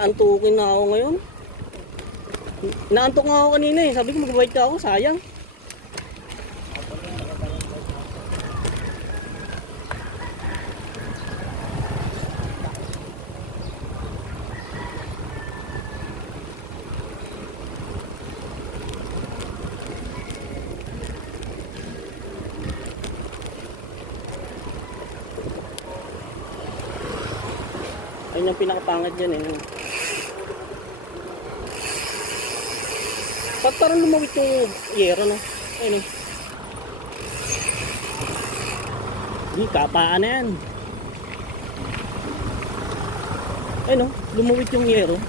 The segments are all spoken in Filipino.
antukin na ako ngayon. Naantok nga ako kanina eh. Sabi ko mag-bite ka ako, sayang. Ayun yung pinakapangad dyan eh. Ba't parang lumawit yung yero, no? Ayun, no? Hindi, kapaan na yan. Ayun, no? Lumawit yung yero.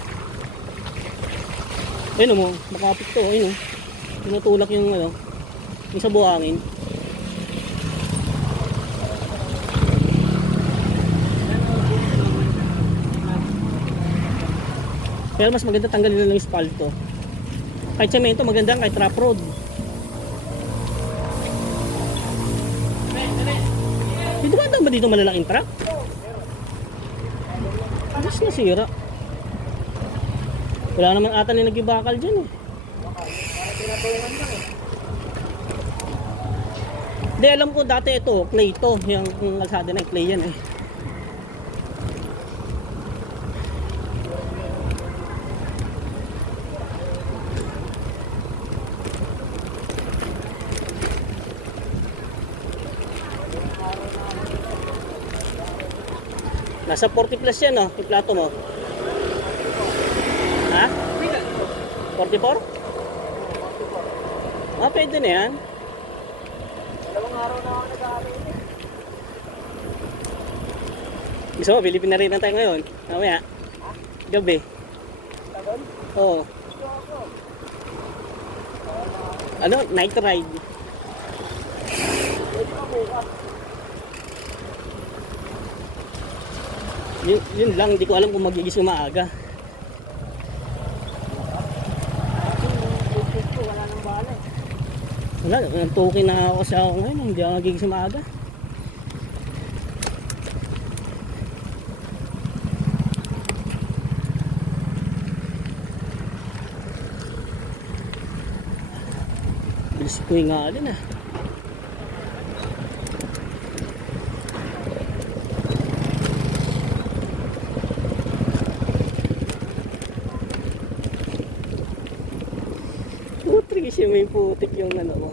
Ayun, mo, makapit to. Ayun, no? Tinutulak yung, ano, yung sa buhangin. Pero mas maganda tanggalin lang yung spalto. Kahit semento maganda, kahit rough road. Dito ba dito malalaking truck? Mas nasira. Wala naman ata na nagibakal dyan eh. Hindi, alam ko dati ito, clay ito. Yung kalsada na clay yan eh. Nasa 40 plus yan, no? Yung plato mo. Ha? 44? Ah, pwede na yan. Dalawang araw na ako nag-aaral eh. Gusto mo, Pilipina rin tayo ngayon. Mamaya. Gabi. Tagal? Oo. Gusto ako. Ano? Night ride. Pwede pa bukas. Yun lang, hindi ko alam kung magigising maaga. Wala nang bala. Wala, nantukin na ako sa ako ngayon, hindi ako magigising maaga. Bilis ko yung alin ah. Putik siya, may putik yung ano mo.